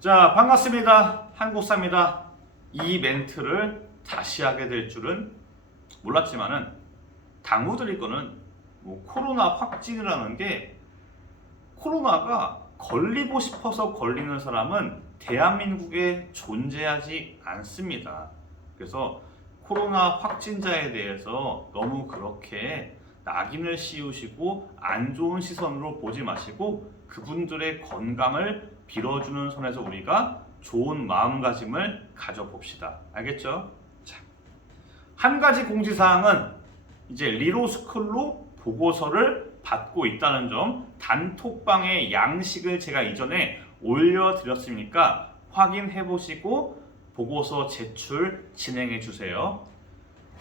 자, 반갑습니다. 한국사입니다. 이 멘트를 다시 하게 될 줄은 몰랐지만은 당부드릴 거는 코로나 확진이라는 게 코로나가 걸리고 싶어서 걸리는 사람은 대한민국에 존재하지 않습니다. 그래서 코로나 확진자에 대해서 너무 그렇게 낙인을 씌우시고 안 좋은 시선으로 보지 마시고 그분들의 건강을 빌어주는 선에서 우리가 좋은 마음가짐을 가져봅시다. 알겠죠? 자, 한 가지 공지사항은 이제 리로스쿨로 보고서를 받고 있다는 점, 단톡방에 양식을 제가 이전에 올려드렸으니까 확인해 보시고 보고서 제출 진행해 주세요.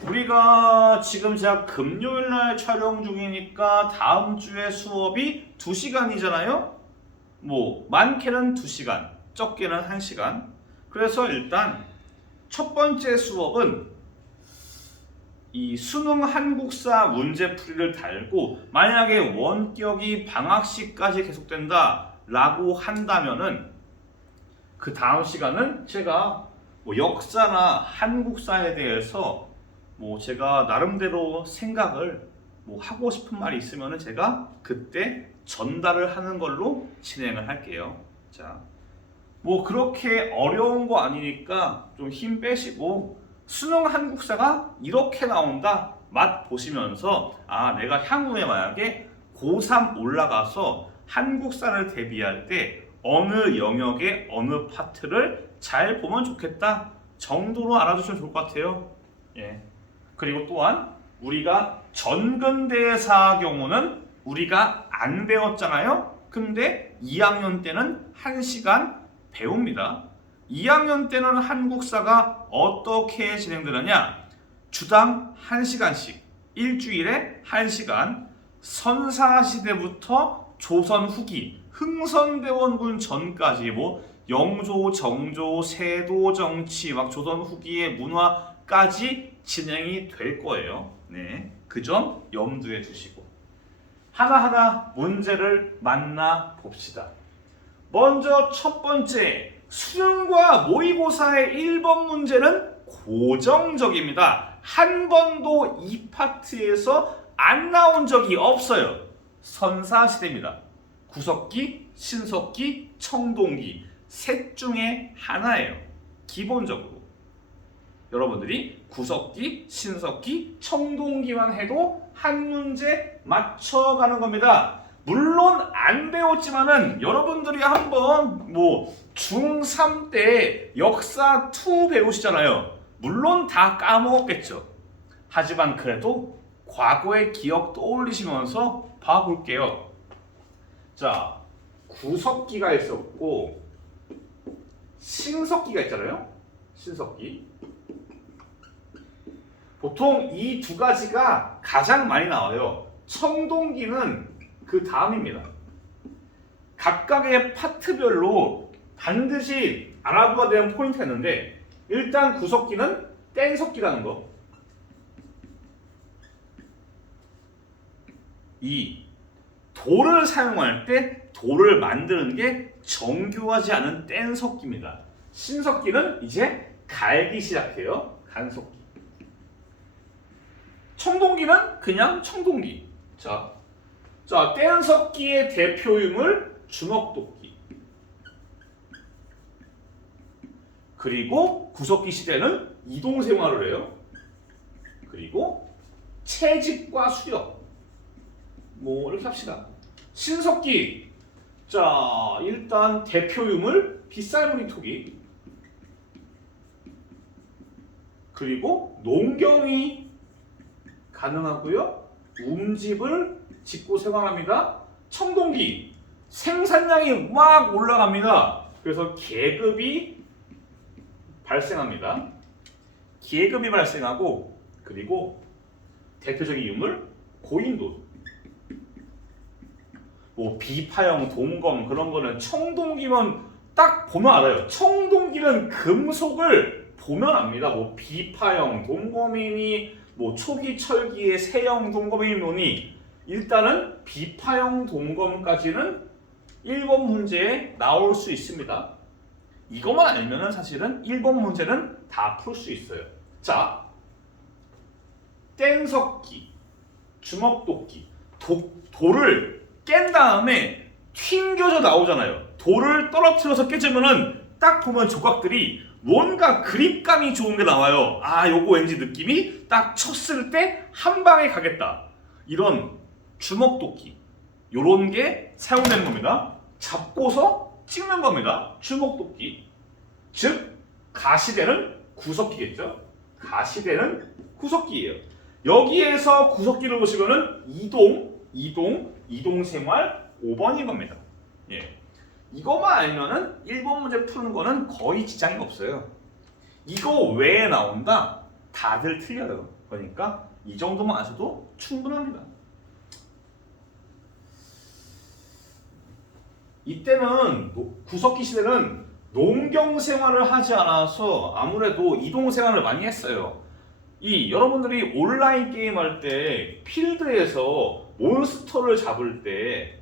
우리가 지금 제가 금요일날 촬영 중이니까 다음 주에 수업이 2시간이잖아요. 많게는 2시간, 적게는 1시간. 그래서 일단 첫 번째 수업은 이 수능 한국사 문제풀이를 달고 만약에 원격이 방학시까지 계속된다 라고 한다면은 그 다음 시간은 제가 역사나 한국사에 대해서 제가 나름대로 생각을 하고 싶은 말이 있으면은 제가 그때 전달을 하는 걸로 진행을 할게요. 자, 그렇게 어려운 거 아니니까 좀 힘 빼시고 수능 한국사가 이렇게 나온다 맛 보시면서 내가 향후에 만약에 고3 올라가서 한국사를 대비할 때 어느 영역의 어느 파트를 잘 보면 좋겠다 정도로 알아두시면 좋을 것 같아요. 예. 그리고 또한 우리가 전근대사 경우는 우리가 안 배웠잖아요. 근데 2학년 때는 1시간 배웁니다. 2학년 때는 한국사가 어떻게 진행되느냐? 주당 1시간씩, 일주일에 1시간, 선사시대부터 조선 후기, 흥선대원군 전까지 영조, 정조, 세도 정치, 조선 후기의 문화까지 진행이 될 거예요. 네, 그 점 염두에 두시고 하나하나 문제를 만나 봅시다. 먼저 첫 번째, 수능과 모의고사의 1번 문제는 고정적입니다. 한 번도 이 파트에서 안 나온 적이 없어요. 선사시대입니다. 구석기, 신석기, 청동기 셋 중에 하나예요. 기본적으로 여러분들이 구석기, 신석기, 청동기만 해도 한 문제 맞춰가는 겁니다. 물론 안 배웠지만은 여러분들이 한번 중3 때 역사 2 배우시잖아요. 물론 다 까먹었겠죠. 하지만 그래도 과거의 기억 떠올리시면서 봐볼게요. 자, 구석기가 있었고 신석기가 있잖아요. 신석기. 보통 이 두 가지가 가장 많이 나와요. 청동기는 그 다음입니다. 각각의 파트별로 반드시 알아둬야 되는 포인트가 있는데 일단 구석기는 뗀석기라는 거. 이 돌을 사용할 때 돌을 만드는 게 정교하지 않은 뗀석기입니다. 신석기는 이제 갈기 시작해요. 간석기. 청동기는 그냥 청동기. 자, 뗀석기의 대표유물 주먹도끼. 그리고 구석기 시대는 이동생활을 해요. 그리고 채집과 수렵. 이렇게 합시다. 신석기. 자, 일단 대표유물 빗살무늬 토기. 그리고 농경이 가능하고요. 움집을 짓고 생활합니다. 청동기. 생산량이 막 올라갑니다. 그래서 계급이 발생합니다. 계급이 발생하고 그리고 대표적인 유물 고인돌. 비파형, 동검 그런 거는 청동기면 딱 보면 알아요. 청동기는 금속을 보면 압니다. 비파형, 동검이니 초기 철기의 세형 동검이니 일단은 비파형 동검까지는 1번 문제에 나올 수 있습니다. 이것만 알면은 사실은 1번 문제는 다 풀 수 있어요. 자, 뗀석기, 주먹도끼, 돌을 깬 다음에 튕겨져 나오잖아요. 돌을 떨어뜨려서 깨지면은 딱 보면 조각들이 뭔가 그립감이 좋은 게 나와요. 아, 요거 왠지 느낌이 딱 쳤을 때 한 방에 가겠다. 이런 주먹도끼, 요런 게 사용되는 겁니다. 잡고서 찍는 겁니다. 주먹도끼. 즉, 가시되는 구석기겠죠. 가시되는 구석기예요. 여기에서 구석기를 보시면은 이동 생활 5번인 겁니다. 예. 이거만 알면은 1번 문제 푸는 거는 거의 지장이 없어요. 이거 왜 나온다? 다들 틀려요. 그러니까 이 정도만 아셔도 충분합니다. 이때는 구석기 시대는 농경 생활을 하지 않아서 아무래도 이동 생활을 많이 했어요. 여러분들이 온라인 게임 할 때 필드에서 몬스터를 잡을 때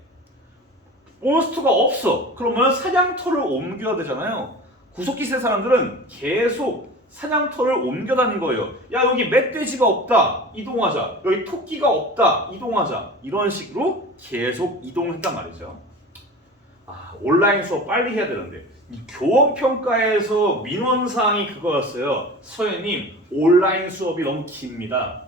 몬스터가 없어. 그러면 사냥터를 옮겨야 되잖아요. 구석기 시대 사람들은 계속 사냥터를 옮겨 다닌 거예요. 야, 여기 멧돼지가 없다. 이동하자. 여기 토끼가 없다. 이동하자. 이런 식으로 계속 이동했단 말이죠. 온라인 수업 빨리 해야 되는데 이 교원평가에서 민원사항이 그거였어요. 서현님, 온라인 수업이 너무 깁니다.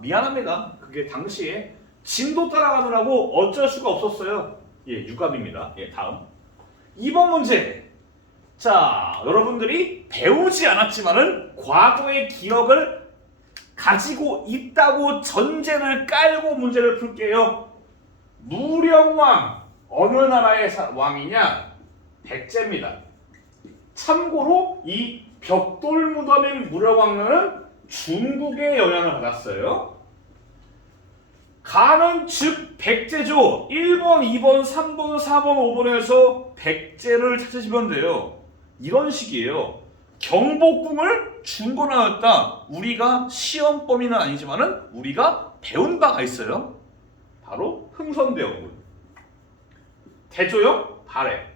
미안합니다. 그게 당시에 진도 따라가느라고 어쩔 수가 없었어요. 예, 유감입니다. 예, 다음 2번 문제. 자, 여러분들이 배우지 않았지만은 과거의 기억을 가지고 있다고 전제를 깔고 문제를 풀게요. 무령왕 어느 나라의 왕이냐? 백제입니다. 참고로 이 벽돌 무덤인 무령왕릉은 중국의 영향을 받았어요. 가는 즉 백제죠. 1번, 2번, 3번, 4번, 5번에서 백제를 찾으시면 돼요. 이런 식이에요. 경복궁을 중건하였다. 우리가 시험범위는 아니지만은 우리가 배운 바가 있어요. 바로 흥선대원군. 대조영 발해.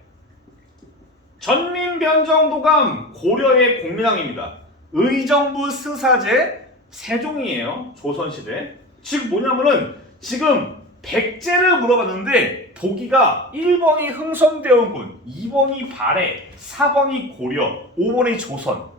전민변정도감 고려의 공민왕입니다. 의정부 스사제 세종이에요. 조선시대. 즉 뭐냐면은 지금 백제를 물어봤는데 보기가 1번이 흥선대원군, 2번이 발해, 4번이 고려, 5번이 조선.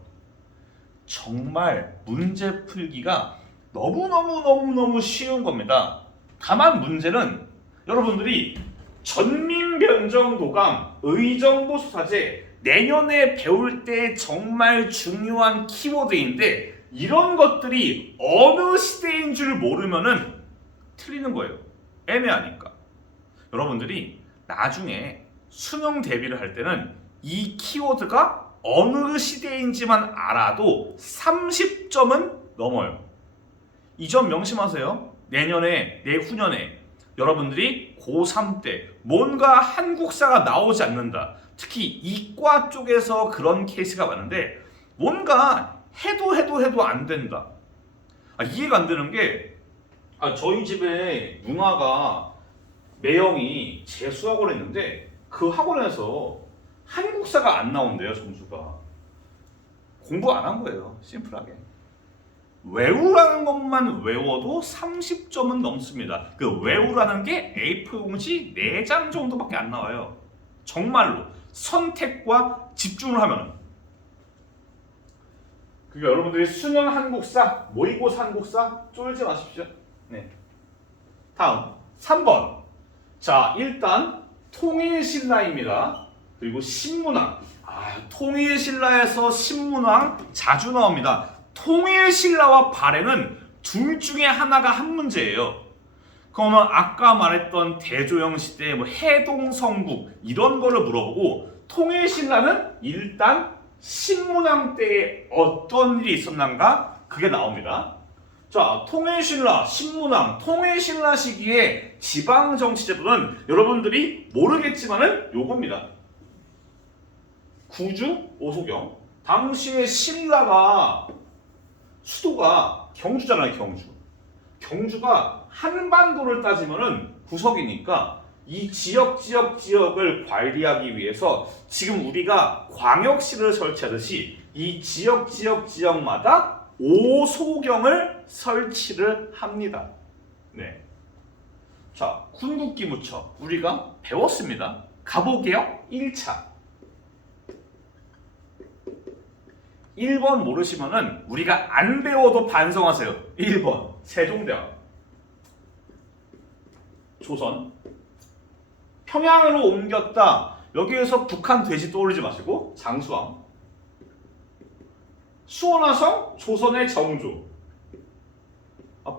정말 문제 풀기가 너무너무 쉬운 겁니다. 다만 문제는 여러분들이 전민변정도감, 의정부 수사제 내년에 배울 때 정말 중요한 키워드인데 이런 것들이 어느 시대인 줄 모르면은 틀리는 거예요. 애매하니까. 여러분들이 나중에 수능 대비를 할 때는 이 키워드가 어느 시대인지만 알아도 30점은 넘어요. 이 점 명심하세요. 내년에, 내후년에 여러분들이 고3 때 뭔가 한국사가 나오지 않는다. 특히 이과 쪽에서 그런 케이스가 많은데 뭔가 해도 안 된다. 이해가 안 되는 게 저희 집에 누나가 매형이 재수학원을 했는데 그 학원에서 한국사가 안 나온대요. 점수가. 공부 안 한 거예요. 심플하게. 외우라는 것만 외워도 30점은 넘습니다. 그 외우라는 게 A4용지 4장 정도밖에 안 나와요. 정말로 선택과 집중을 하면. 그러니까 여러분들이 수능 한국사, 모의고사 한국사 쫄지 마십시오. 네. 다음 3번. 자, 일단 통일신라입니다. 그리고 신문왕. 통일신라에서 신문왕 자주 나옵니다. 통일신라와 발해는 둘 중에 하나가 한 문제예요. 그러면 아까 말했던 대조영 시대 해동성국 이런 거를 물어보고 통일신라는 일단 신문왕 때에 어떤 일이 있었는가 그게 나옵니다. 자, 통일신라, 신문왕, 통일신라 시기에 지방정치제도는 여러분들이 모르겠지만은 요겁니다. 구주, 오소경. 당시에 신라가 수도가 경주잖아요, 경주. 경주가 한반도를 따지면은 구석이니까 이 지역을 관리하기 위해서 지금 우리가 광역시를 설치하듯이 이 지역마다 오소경을 설치를 합니다. 네. 자, 군국기 무처 우리가 배웠습니다. 가볼게요. 1차. 1번 모르시면은 우리가 안 배워도 반성하세요. 1번 세종대왕. 조선. 평양으로 옮겼다. 여기에서 북한 돼지 떠올리지 마시고 장수왕. 수원화성 조선의 정조.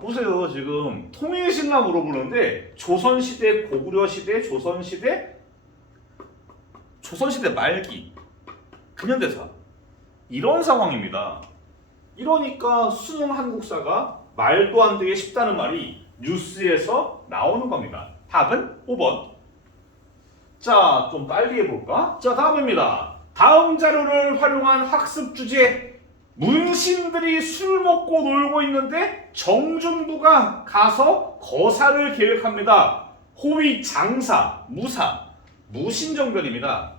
보세요. 지금 통일신라 물어보는데 조선시대, 고구려시대, 조선시대 말기, 근현대사 이런 상황입니다. 이러니까 수능 한국사가 말도 안 되게 쉽다는 말이 뉴스에서 나오는 겁니다. 답은 5번. 자, 좀 빨리 해볼까? 자, 다음입니다. 다음 자료를 활용한 학습 주제. 문신들이 술 먹고 놀고 있는데 정중부가 가서 거사를 계획합니다. 호위 장사, 무신정변입니다.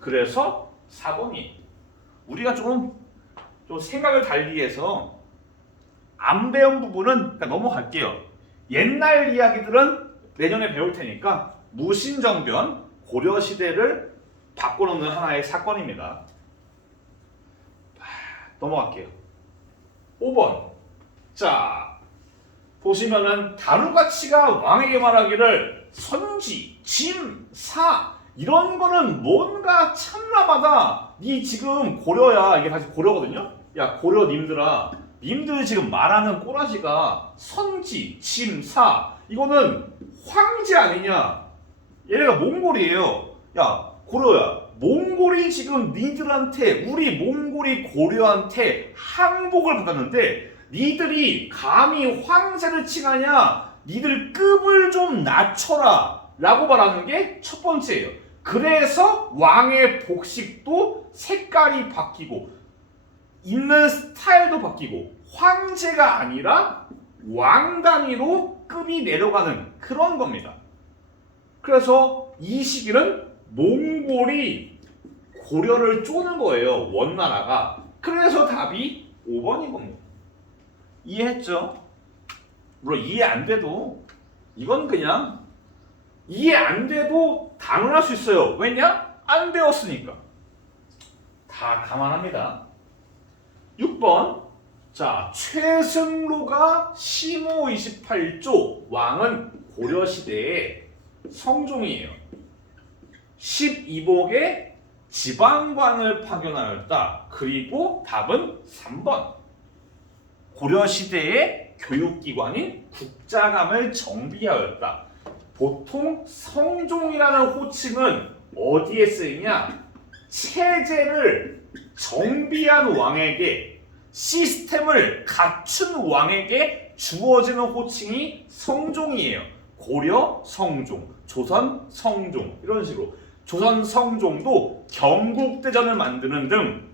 그래서 4번이 우리가 좀 생각을 달리 해서 안 배운 부분은 그러니까 넘어갈게요. 옛날 이야기들은 내년에 배울 테니까 무신정변, 고려시대를 바꿔놓는 하나의 사건입니다. 넘어갈게요. 5번. 자, 보시면은 다루가치가 왕에게 말하기를 선지, 짐, 사 이런 거는 뭔가 참나마다 니 지금 고려야. 이게 다시 고려거든요. 야, 고려님들아, 님들 지금 말하는 꼬라지가 선지, 짐, 사 이거는 황제 아니냐. 얘네가 몽골이에요. 야, 고려야, 몽골이 지금 니들한테, 우리 몽골이 고려한테 항복을 받았는데 니들이 감히 황제를 칭하냐. 니들 급을 좀 낮춰라 라고 말하는 게 첫 번째예요. 그래서 왕의 복식도 색깔이 바뀌고 있는 스타일도 바뀌고 황제가 아니라 왕 단위로 급이 내려가는 그런 겁니다. 그래서 이 시기는 몽골이 고려를 쪼는 거예요. 원나라가. 그래서 답이 5번인 겁니다. 이해했죠? 물론 이해 안 돼도 이건 그냥 이해 안 돼도 당연할 수 있어요. 왜냐? 안 배웠으니까. 다 감안합니다. 6번. 자, 최승로가 시모 28조. 왕은 고려시대의 성종이에요. 12복의 지방관을 파견하였다. 그리고 답은 3번. 고려시대의 교육기관인 국자감을 정비하였다. 보통 성종이라는 호칭은 어디에 쓰이냐? 체제를 정비한 왕에게, 시스템을 갖춘 왕에게 주어지는 호칭이 성종이에요. 고려 성종, 조선 성종 이런 식으로. 조선 성종도 경국대전을 만드는 등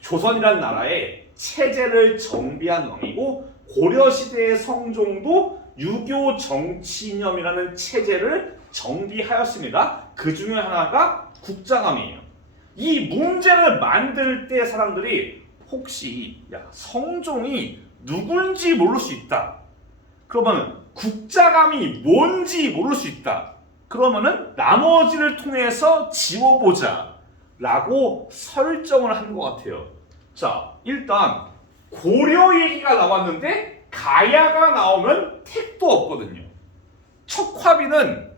조선이란 나라의 체제를 정비한 왕이고, 고려시대의 성종도 유교 정치이념이라는 체제를 정비하였습니다. 그 중에 하나가 국자감이에요. 이 문제를 만들 때 사람들이 혹시 성종이 누군지 모를 수 있다. 그러면 국자감이 뭔지 모를 수 있다. 그러면은 나머지를 통해서 지워보자 라고 설정을 한 것 같아요. 자, 일단 고려 얘기가 나왔는데 가야가 나오면 택도 없거든요. 척화비는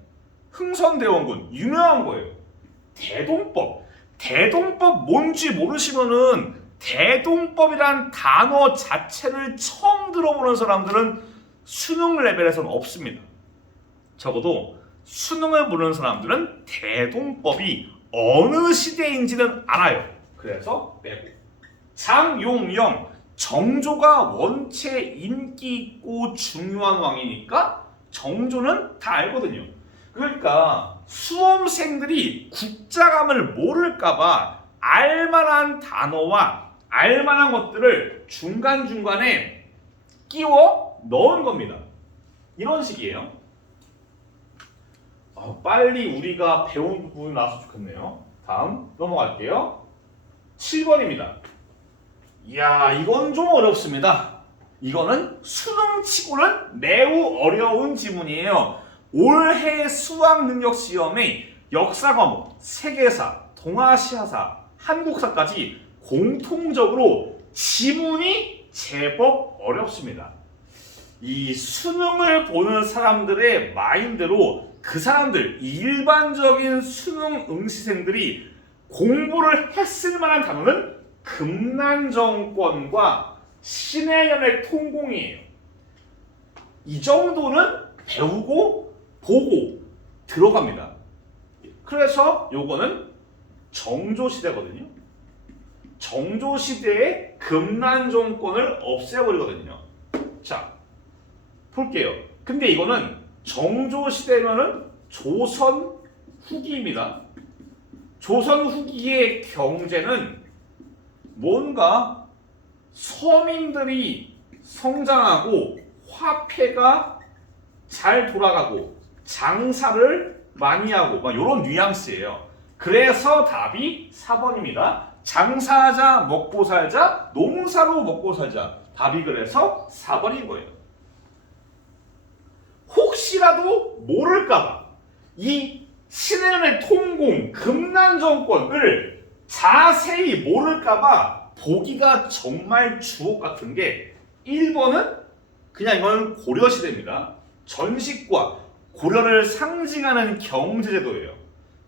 흥선대원군 유명한 거예요. 대동법 뭔지 모르시면은 대동법이란 단어 자체를 처음 들어보는 사람들은 수능 레벨에서는 없습니다. 적어도 수능을 보는 사람들은 대동법이 어느 시대인지는 알아요. 그래서 빼고. 장용영, 정조가 원체 인기 있고 중요한 왕이니까 정조는 다 알거든요. 그러니까 수험생들이 국자감을 모를까봐 알만한 단어와 알만한 것들을 중간중간에 끼워 넣은 겁니다. 이런 식이에요. 빨리 우리가 배운 부분이 나와서 좋겠네요. 다음 넘어갈게요. 7번입니다. 이야, 이건 좀 어렵습니다. 이거는 수능치고는 매우 어려운 지문이에요. 올해 수학능력시험에 역사 과목, 세계사, 동아시아사, 한국사까지 공통적으로 지문이 제법 어렵습니다. 이 수능을 보는 사람들의 마인드로 그 사람들, 일반적인 수능 응시생들이 공부를 했을 만한 단어는 금난정권과 신해연의 통공이에요. 이 정도는 배우고 보고 들어갑니다. 그래서 요거는 정조시대거든요. 정조시대의 금난정권을 없애버리거든요. 자, 볼게요. 근데 이거는 정조시대면은 조선 후기입니다. 조선 후기의 경제는 뭔가 서민들이 성장하고 화폐가 잘 돌아가고 장사를 많이 하고 막 이런 뉘앙스예요. 그래서 답이 4번입니다. 장사하자, 먹고 살자, 농사로 먹고 살자. 답이 그래서 4번인 거예요. 혹시라도 모를까봐 이 신해연의 통공, 금난정권을 자세히 모를까봐 보기가 정말 주옥 같은 게 1번은 그냥 이건 고려시대입니다. 전식과 고려를 상징하는 경제제도예요.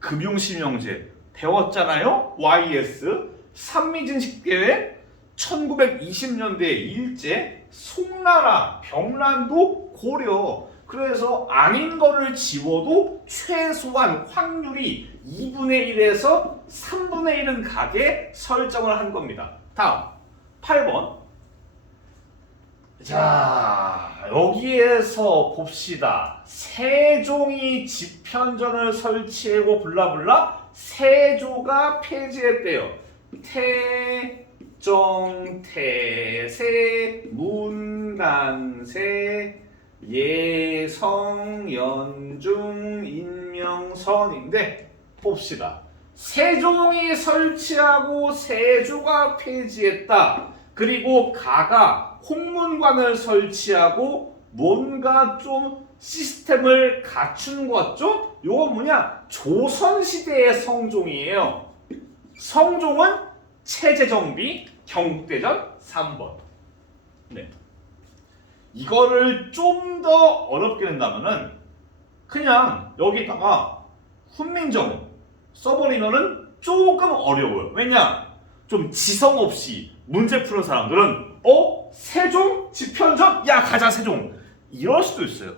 금융실명제 배웠잖아요. YS 삼미진식계획 1920년대 일제 송나라 병란도 고려. 그래서 아닌 거를 지워도 최소한 확률이 2분의 1에서 3분의 1은 가게 설정을 한 겁니다. 다음 8번. 자, 여기에서 봅시다. 세종이 집현전을 설치하고 블라블라 세조가 폐지했대요. 태정, 태세, 문간세, 예성, 연중, 인명선인데 봅시다. 세종이 설치하고 세조가 폐지했다. 그리고 가가 홍문관을 설치하고 뭔가 좀 시스템을 갖춘 것 같죠? 이건 뭐냐? 조선시대의 성종이에요. 성종은 체제정비, 경국대전 3번. 네. 이거를 좀 더 어렵게 낸다면은 그냥 여기다가 훈민정음 써버리면은 조금 어려워요. 왜냐? 좀 지성 없이 문제 푸는 사람들은 세종? 집현전? 야 가자 세종! 이럴 수도 있어요.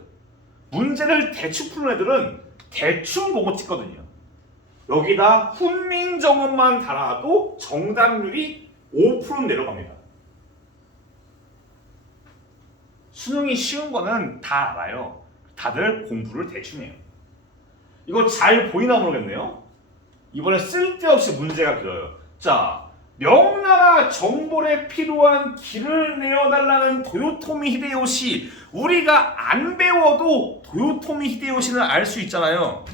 문제를 대충 푸는 애들은 대충 보고 찍거든요. 여기다 훈민정음만 달아도 정답률이 5% 내려갑니다. 수능이 쉬운 거는 다 알아요. 다들 공부를 대충 해요. 이거 잘 보이나 모르겠네요. 이번에 쓸데없이 문제가 길어요. 자, 명나라 정벌에 필요한 길을 내어달라는 도요토미 히데요시. 우리가 안 배워도 도요토미 히데요시는 알 수 있잖아요.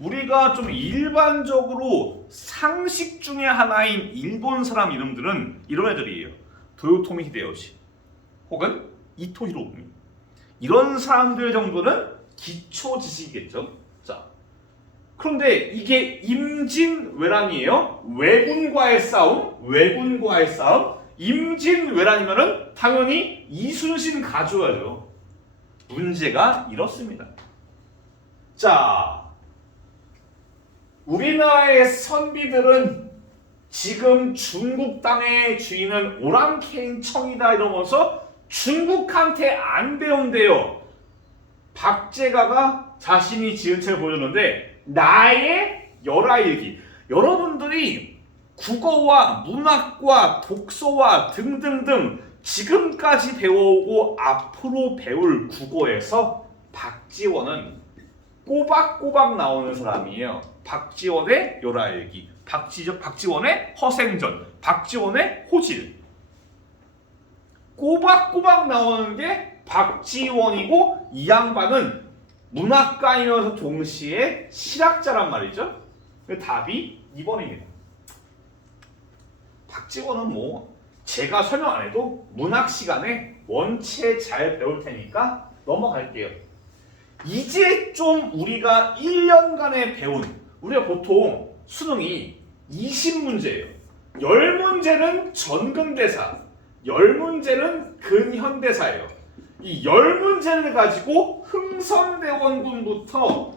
우리가 좀 일반적으로 상식 중에 하나인 일본 사람 이름들은 이런 애들이에요. 도요토미 히데요시 혹은 이토 히로부미. 이런 사람들 정도는 기초 지식이겠죠. 자, 그런데 이게 임진왜란이에요. 왜군과의 싸움, 왜군과의 싸움. 임진왜란이면은 당연히 이순신 가져야죠. 문제가 이렇습니다. 자, 우리나라의 선비들은 지금 중국 땅의 주인은 오랑캐인청이다 이러면서 중국한테 안 배운대요. 박제가가 자신이 지은 책을 보여줬는데 나의 열하일기. 여러분들이 국어와 문학과 독서와 등등등 지금까지 배워오고 앞으로 배울 국어에서 박지원은 꼬박꼬박 나오는 사람이에요. 박지원의 열하일기, 박지원의 허생전, 박지원의 호질. 꼬박꼬박 나오는 게 박지원이고 이 양반은 문학가이면서 동시에 실학자란 말이죠. 답이 2번입니다. 박지원은 뭐 제가 설명 안 해도 문학 시간에 원체 잘 배울 테니까 넘어갈게요. 이제 좀 우리가 1년간에 배운, 우리가 보통 수능이 20문제예요. 10문제는 전근대사, 10문제는 근현대사예요. 이 10문제를 가지고 흥선대원군부터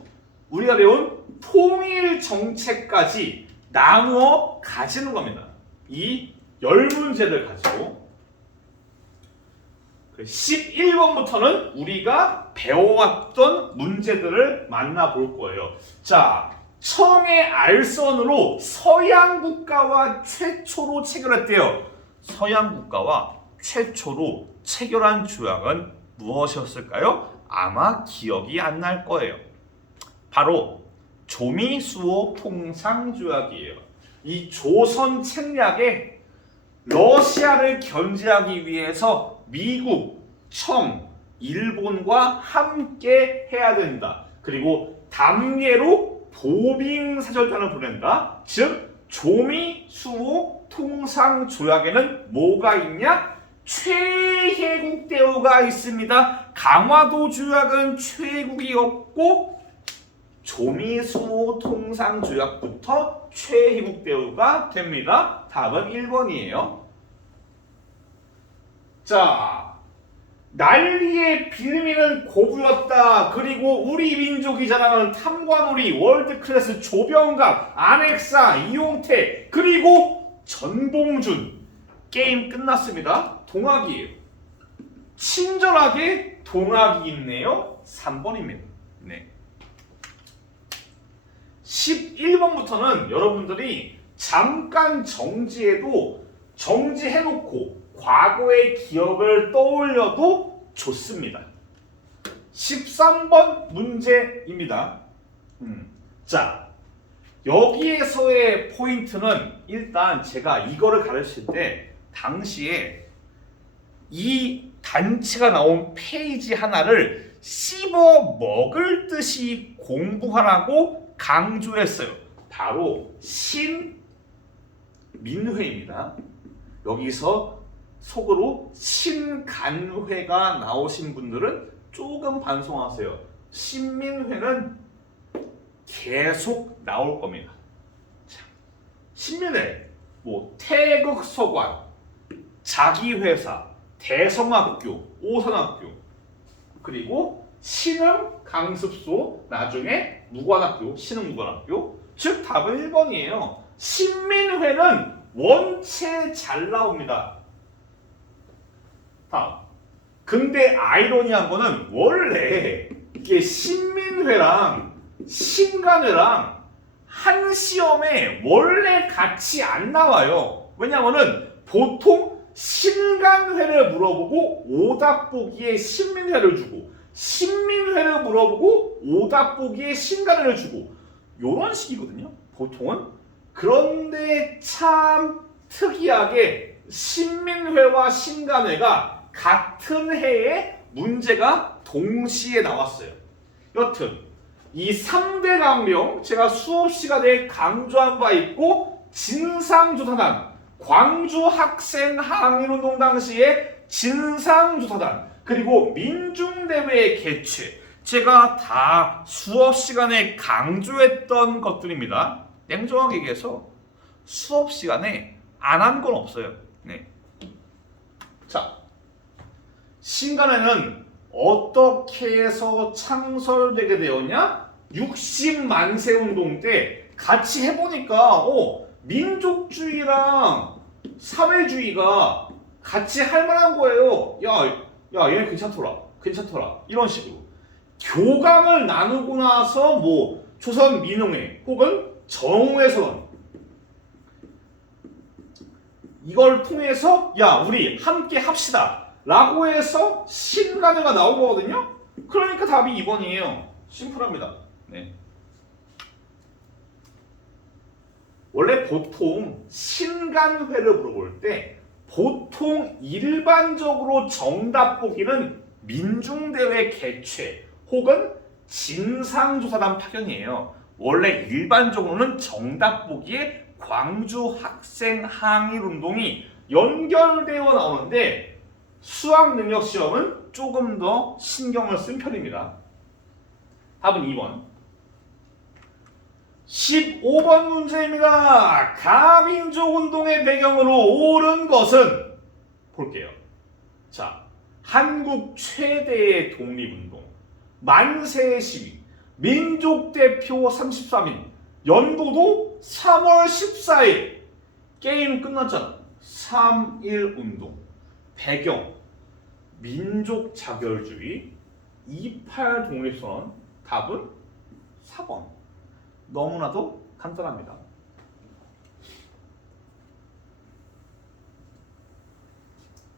우리가 배운 통일정책까지 나누어 가지는 겁니다. 이 10문제를 가지고 11번부터는 우리가 배워왔던 문제들을 만나볼 거예요. 자, 청의 알선으로 서양 국가와 최초로 체결했대요. 서양 국가와 최초로 체결한 조약은 무엇이었을까요? 아마 기억이 안 날 거예요. 바로 조미수호 통상조약이에요. 이 조선 책략에 러시아를 견제하기 위해서 미국, 청, 일본과 함께 해야 된다. 그리고 단계로 보빙사절단을 보낸다. 즉 조미수호 통상조약에는 뭐가 있냐? 최혜국 대우가 있습니다. 강화도 조약은 최혜국이었고 조미수호 통상조약부터 최혜국 대우가 됩니다. 답은 1번이에요. 자, 난리의 빌미는 고부였다. 그리고 우리 민족이 자랑하는 탐관오리, 월드클래스 조병각, 안액사, 이용태, 그리고 전봉준. 게임 끝났습니다. 동학이에요. 친절하게 동학이 있네요. 3번입니다. 네. 11번부터는 여러분들이 잠깐 정지해놓고 과거의 기억을 떠올려도 좋습니다. 13번 문제입니다. 자, 여기에서의 포인트는 일단 제가 이거를 가르칠 때 당시에 이 단체가 나온 페이지 하나를 씹어 먹을 듯이 공부하라고 강조했어요. 바로 신민회입니다. 여기서 속으로 신간회가 나오신 분들은 조금 반성하세요. 신민회는 계속 나올 겁니다. 자, 신민회, 태극서관, 자기회사, 대성학교, 오산학교, 그리고 신흥강습소, 나중에 무관학교, 신흥무관학교. 즉 답은 1번이에요. 신민회는 원체 잘 나옵니다. 다음. 근데 아이러니한 거는 원래 이게 신민회랑 신간회랑 한 시험에 원래 같이 안 나와요. 왜냐면은 보통 신간회를 물어보고 오답 보기에 신민회를 주고, 신민회를 물어보고 오답 보기에 신간회를 주고, 요런 식이거든요. 보통은. 그런데 참 특이하게 신민회와 신간회가 같은 해에 문제가 동시에 나왔어요. 여튼 이 3대 강령 제가 수업 시간에 강조한 바 있고, 진상조사단, 광주 학생 항일운동 당시에 진상조사단, 그리고 민중대회 개최, 제가 다 수업 시간에 강조했던 것들입니다. 냉정하게 얘기해서 수업 시간에 안 한 건 없어요. 네. 자, 신간회는 어떻게 해서 창설되게 되었냐? 60만세 운동 때 같이 해보니까 민족주의랑 사회주의가 같이 할 만한 거예요. 야, 얘네 괜찮더라. 이런 식으로. 교감을 나누고 나서 조선 민흥회 혹은 정우회 선언, 이걸 통해서 우리 함께 합시다 라고 해서 신간회가 나온 거거든요. 그러니까 답이 2번이에요. 심플합니다. 네. 원래 보통 신간회를 물어볼 때 보통 일반적으로 정답 보기는 민중대회 개최 혹은 진상조사단 파견이에요. 원래 일반적으로는 정답 보기에 광주 학생 항일 운동이 연결되어 나오는데 수학 능력 시험은 조금 더 신경을 쓴 편입니다. 답은 2번. 15번 문제입니다. 가민족 운동의 배경으로 옳은 것은 볼게요. 자, 한국 최대의 독립운동, 만세 시위, 민족 대표 33인, 연도도 3월 14일. 게임 끝났잖아. 3.1 운동. 배경, 민족 자결주의, 28 독립선언. 답은 4번. 너무나도 간단합니다.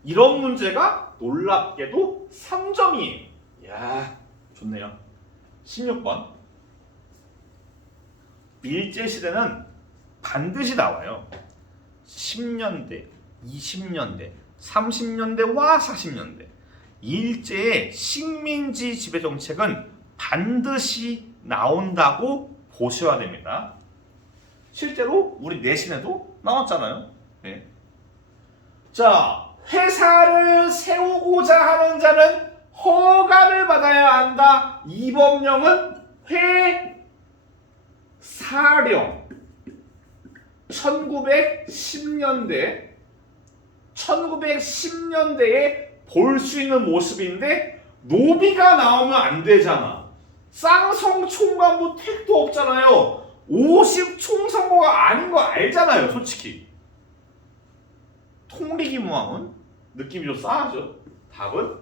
이런 문제가 놀랍게도 3점이에요. 이야, 좋네요. 16번. 일제시대는 반드시 나와요. 10년대, 20년대, 30년대와 40년대. 일제의 식민지 지배 정책은 반드시 나온다고 보셔야 됩니다. 실제로 우리 내신에도 나왔잖아요. 네. 자, 회사를 세우고자 하는 자는 허가를 받아야 한다. 이 법령은 회사령. 1910년대에 볼 수 있는 모습인데 노비가 나오면 안 되잖아. 쌍성 총관부 택도 없잖아요. 50 총선거가 아닌 거 알잖아요, 솔직히. 통리기무왕은 느낌이 좀 싸하죠. 답은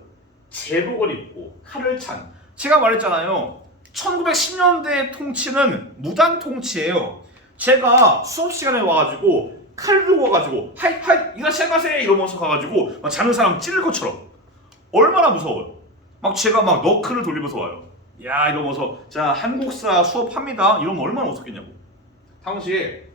제복을 입고 칼을 찬. 제가 말했잖아요. 1910년대 통치는 무단 통치예요. 제가 수업 시간에 와가지고 칼 들고 와가지고 하이 이라시아가세 이러면서 가가지고 막 자는 사람 찌를 것처럼. 얼마나 무서워요. 막 제가 막 너클을 돌리면서 와요. 야 이러면서 자 한국사 수업합니다. 이러면 얼마나 무섭겠냐고. 당시에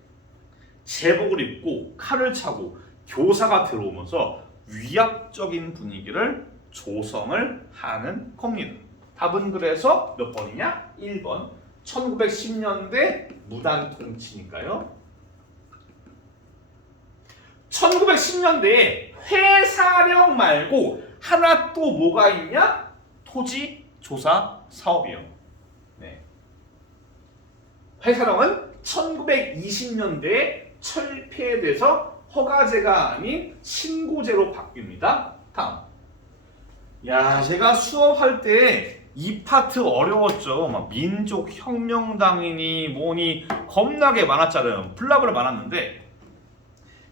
제복을 입고 칼을 차고 교사가 들어오면서 위압적인 분위기를 조성을 하는 겁니다. 답은 그래서 몇 번이냐? 1번. 1910년대 무단 통치니까요. 1910년대에 회사령 말고 하나 또 뭐가 있냐? 토지 조사 사업이요. 네. 회사령은 1920년대에 철폐돼서 허가제가 아닌 신고제로 바뀝니다. 다음. 야, 제가 수업할 때 이 파트 어려웠죠. 막 민족혁명당이니 뭐니 겁나게 많았잖아요. 블라블라 많았는데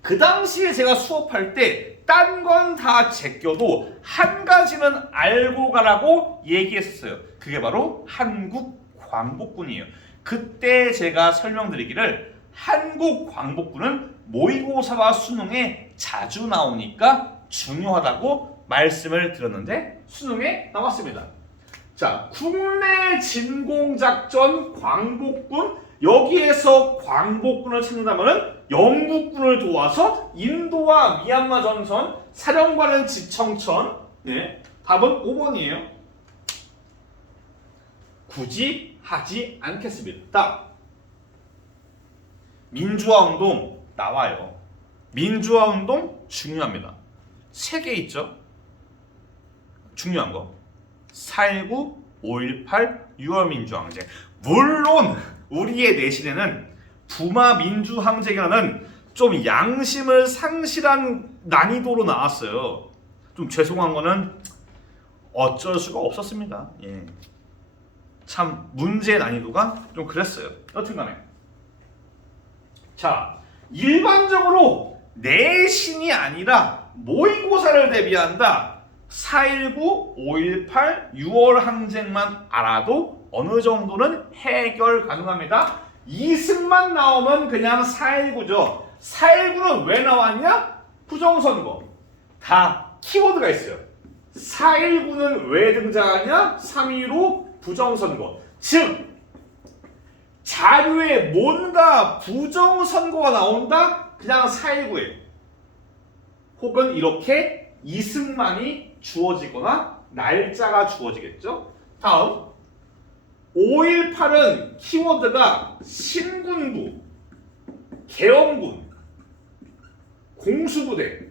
그 당시에 제가 수업할 때 딴 건 다 제껴도 한 가지는 알고 가라고 얘기했었어요. 그게 바로 한국광복군이에요. 그때 제가 설명드리기를 한국광복군은 모의고사와 수능에 자주 나오니까 중요하다고 말씀을 드렸는데 수능에 나왔습니다. 자, 국내 진공작전 광복군. 여기에서 광복군을 찾는다면 영국군을 도와서 인도와 미얀마 전선, 사령관은 지청천. 네, 답은 5번이에요. 굳이 하지 않겠습니다. 민주화운동 나와요. 민주화운동 중요합니다. 3개 있죠. 중요한 거 4.19, 5.18, 6월 민주항쟁. 물론 우리의 내신에는 부마 민주항쟁이라는 좀 양심을 상실한 난이도로 나왔어요. 좀 죄송한 거는 어쩔 수가 없었습니다. 예. 참 문제의 난이도가 좀 그랬어요. 여튼간에 자, 일반적으로 내신이 아니라 모의고사를 대비한다. 4.19, 5.18, 6월 항쟁만 알아도 어느 정도는 해결 가능합니다. 이승만 나오면 그냥 4.19죠. 4.19는 왜 나왔냐? 부정선거. 다 키워드가 있어요. 4.19는 왜 등장하냐? 3.15 부정선거. 즉 자료에 뭔가 부정선거가 나온다? 그냥 4.19예요. 혹은 이렇게 이승만이 주어지거나 날짜가 주어지겠죠. 다음 5.18은 키워드가 신군부, 계엄군, 공수부대.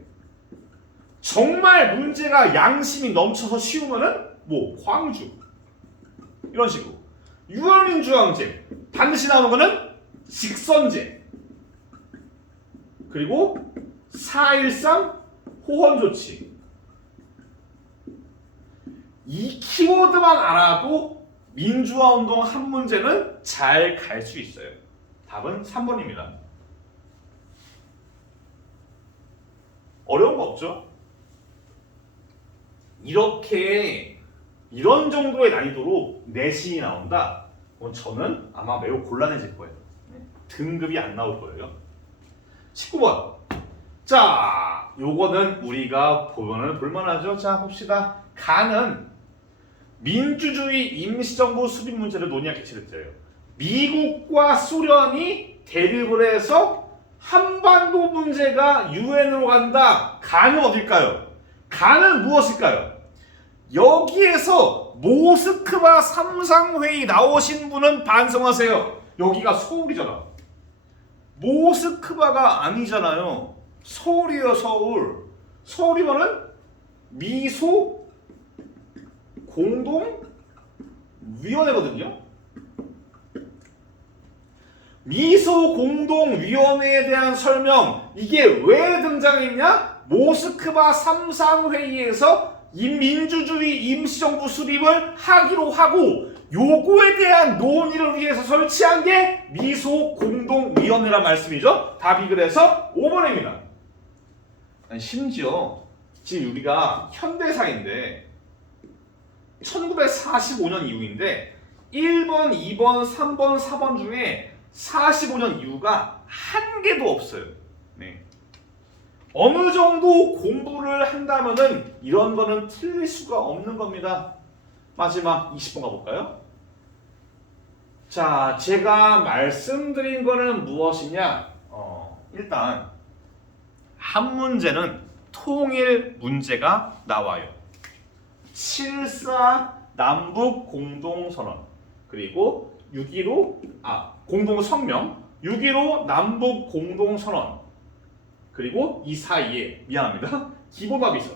정말 문제가 양심이 넘쳐서 쉬우면은 뭐 광주 이런 식으로. 6.25민주항쟁 반드시 나오는 거는 직선제. 그리고 4.13 호헌조치. 이 키워드만 알아도 민주화운동 한 문제는 잘 갈 수 있어요. 답은 3번입니다. 어려운 거 없죠? 이렇게 이런 정도의 난이도로 내신이 나온다? 저는 아마 매우 곤란해질 거예요. 등급이 안 나올 거예요. 19번. 자, 요거는 우리가 보면은 볼만하죠? 자, 봅시다. 가는 민주주의 임시정부 수립 문제를 논의할 개최됐어요. 미국과 소련이 대립을 해서 한반도 문제가 유엔으로 간다. 가는 어딜까요? 가는 무엇일까요? 여기에서 모스크바 삼상회의 나오신 분은 반성하세요. 여기가 서울이잖아. 모스크바가 아니잖아요. 서울이에요, 서울. 서울이면은 미소 공동위원회거든요. 미소 공동위원회에 대한 설명, 이게 왜 등장했냐? 모스크바 삼상회의에서 민주주의 임시정부 수립을 하기로 하고 요거에 대한 논의를 위해서 설치한 게 미소 공동위원회란 말씀이죠. 답이 그래서 5번입니다. 심지어 지금 우리가 현대사인데 1945년 이후인데 1번, 2번, 3번, 4번 중에 45년 이후가 한 개도 없어요. 네. 어느 정도 공부를 한다면은 이런 거는 틀릴 수가 없는 겁니다. 마지막 20번 가볼까요? 자, 제가 말씀드린 거는 무엇이냐? 일단 한 문제는 통일 문제가 나와요. 7.4 남북 공동선언, 그리고 6.15 공동성명, 6.15 남북 공동선언, 그리고 이 사이에 미안합니다. 기본합의서.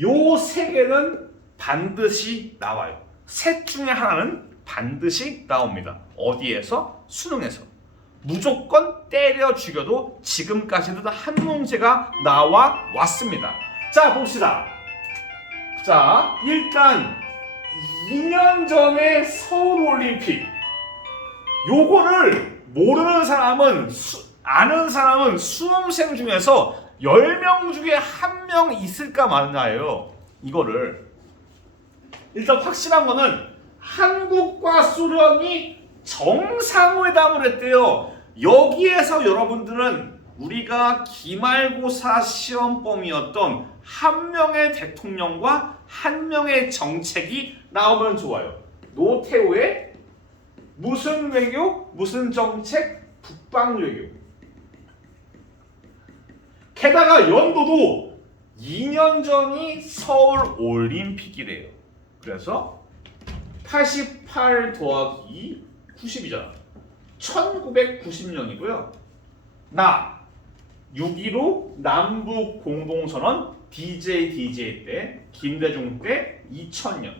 요 세 개는 반드시 나와요. 셋 중에 하나는 반드시 나옵니다. 어디에서? 수능에서. 무조건 때려 죽여도 지금까지는 한 문제가 나와 왔습니다. 자, 봅시다. 자, 일단 2년 전에 서울올림픽. 요거를 모르는 사람은 아는 사람은 수험생 중에서 10명 중에 1명 있을까 마나요. 이거를 일단 확실한 거는 한국과 소련이 정상회담을 했대요. 여기에서 여러분들은 우리가 기말고사 시험범이었던 한 명의 대통령과 한 명의 정책이 나오면 좋아요. 노태우의 무슨 외교, 무슨 정책, 북방 외교. 게다가 연도도 2년 전이 서울 올림픽이래요. 그래서 88 더하기 90이잖아. 1990년이고요. 나 6.15 남북 공동선언 DJ 때, 김대중 때 2000년.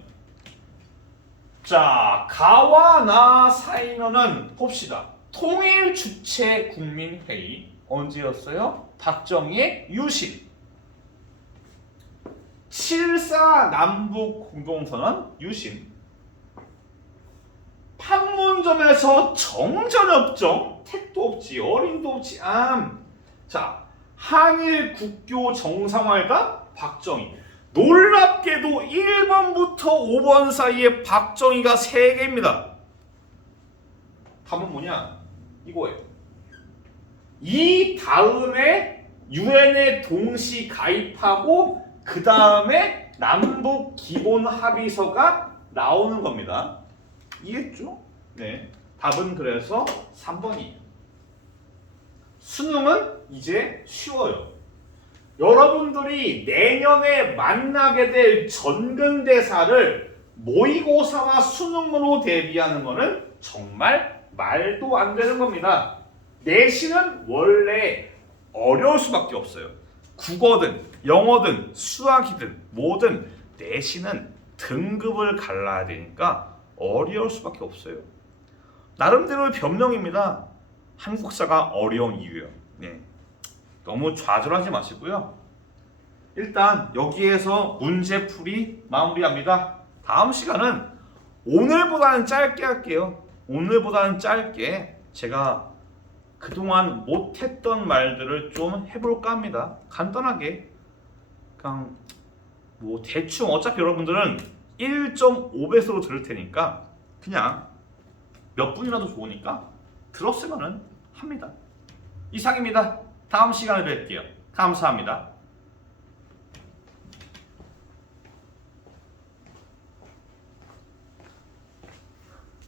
자, 가와 나 사이면은 봅시다. 통일 주체 국민회의 언제였어요? 박정희의 유신. 7.4 남북 공동선언 유신. 판문점에서 정전협정, 택도 없지, 어림도 없지, 자, 한일 국교 정상화가 박정희. 놀랍게도 1번부터 5번 사이에 박정희가 3개입니다. 답은 뭐냐? 이거예요. 이 다음에 유엔에 동시 가입하고 그 다음에 남북 기본 합의서가 나오는 겁니다. 이해했죠? 네. 답은 그래서 3번이에요. 수능은 이제 쉬워요. 여러분들이 내년에 만나게 될 전근대사를 모의고사와 수능으로 대비하는 거는 정말 말도 안 되는 겁니다. 내신은 원래 어려울 수밖에 없어요. 국어든 영어든 수학이든 뭐든 내신은 등급을 갈라야 되니까 어려울 수밖에 없어요. 나름대로의 변명입니다. 한국사가 어려운 이유요. 네. 너무 좌절하지 마시고요. 일단 여기에서 문제풀이 마무리합니다. 다음 시간은 오늘보다는 짧게 할게요. 오늘보다는 짧게 제가 그동안 못했던 말들을 좀 해볼까 합니다. 간단하게 그냥 뭐 대충 어차피 여러분들은 1.5배속으로 들을 테니까 그냥 몇 분이라도 좋으니까 들었으면 합니다. 이상입니다. 다음 시간에 뵐게요. 감사합니다.